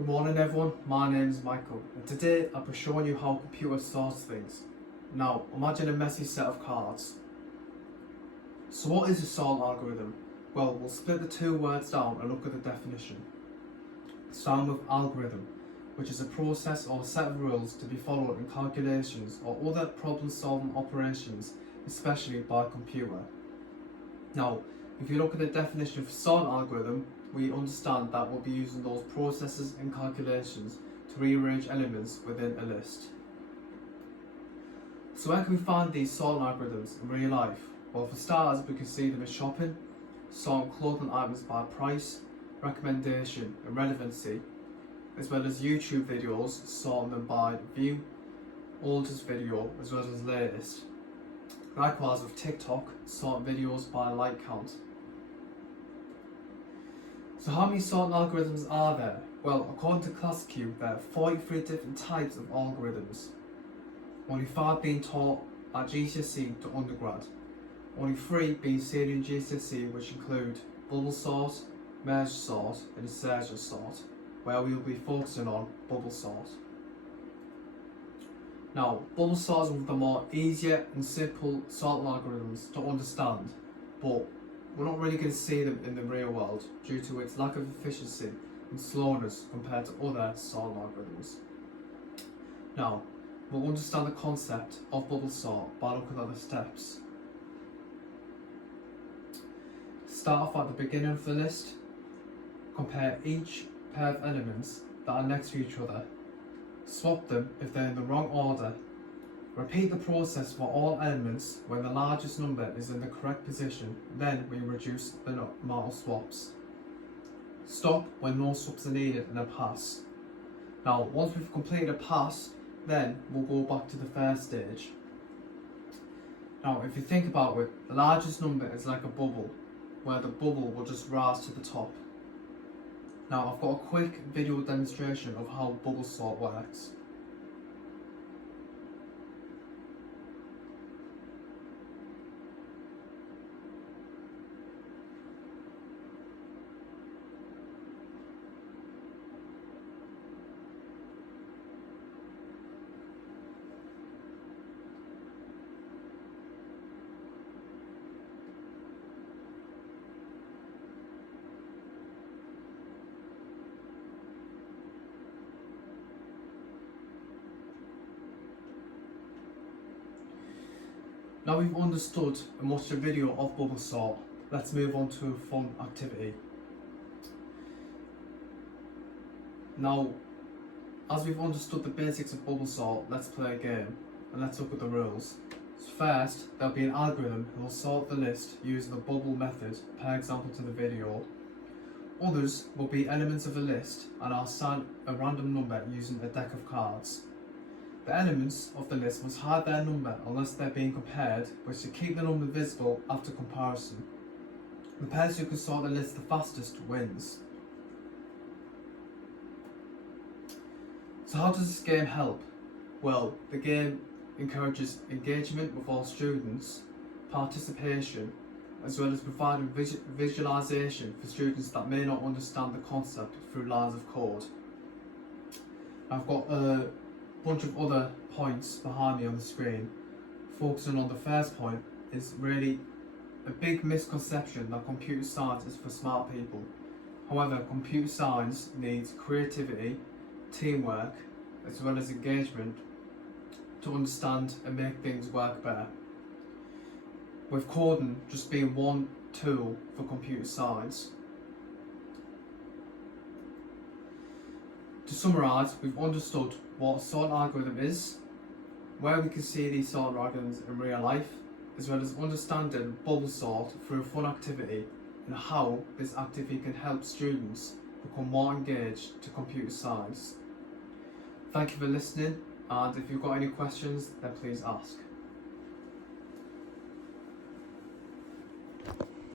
Good morning everyone, my name is Michael and today I'll be showing you how computers sort things. Now imagine a messy set of cards. So what is a sort algorithm? Well, we'll split the two words down and look at the definition. Starting with algorithm, which is a process or set of rules to be followed in calculations or other problem solving operations, especially by a computer. Now, if you look at the definition of sort algorithm, we understand that we'll be using those processes and calculations to rearrange elements within a list. So where can we find these sort algorithms in real life? Well, for starters, we can see them in shopping, sorting clothing items by price, recommendation and relevancy, as well as YouTube videos, sorting them by view, oldest video as well as latest. Likewise with TikTok, sorting videos by like count. So how many sorting algorithms are there? Well, according to ClassQ, there are 43 different types of algorithms. Only 5 being taught at GCSE to undergrad. Only 3 being seen in GCSE, which include bubble sort, merge sort and insertion sort, where we will be focusing on bubble sort. Now, bubble sort is one of the more easier and simple sorting algorithms to understand, but we're not really going to see them in the real world due to its lack of efficiency and slowness compared to other sorting algorithms. Now, we'll understand the concept of bubble sort by looking at the steps. Start off at the beginning of the list, compare each pair of elements that are next to each other, swap them if they're in the wrong order. Repeat the process for all elements when the largest number is in the correct position, then we reduce the amount of swaps. Stop when no swaps are needed in a pass. Now, once we've completed a pass, then we'll go back to the first stage. Now, if you think about it, the largest number is like a bubble, where the bubble will just rise to the top. Now, I've got a quick video demonstration of how bubble sort works. Now we've understood and watched a video of bubble sort, let's move on to a fun activity. Now, as we've understood the basics of bubble sort, let's play a game and let's look at the rules. So first, there'll be an algorithm who will sort the list using the bubble method, per example to the video. Others will be elements of a list and I'll assign a random number using a deck of cards. The elements of the list must hide their number unless they're being compared, which to keep the number visible after comparison. The person who can sort the list the fastest wins. So how does this game help? Well, the game encourages engagement with all students, participation, as well as providing visualization for students that may not understand the concept through lines of code. I've got a bunch of other points behind me on the screen. Focusing on the first point is really a big misconception that computer science is for smart people. However, computer science needs creativity, teamwork, as well as engagement to understand and make things work better, with coding just being one tool for computer science. To summarise, we've understood what a sorting algorithm is, where we can see these sorting algorithms in real life, as well as understanding bubble sort through a fun activity and how this activity can help students become more engaged to computer science. Thank you for listening, and if you've got any questions, then please ask.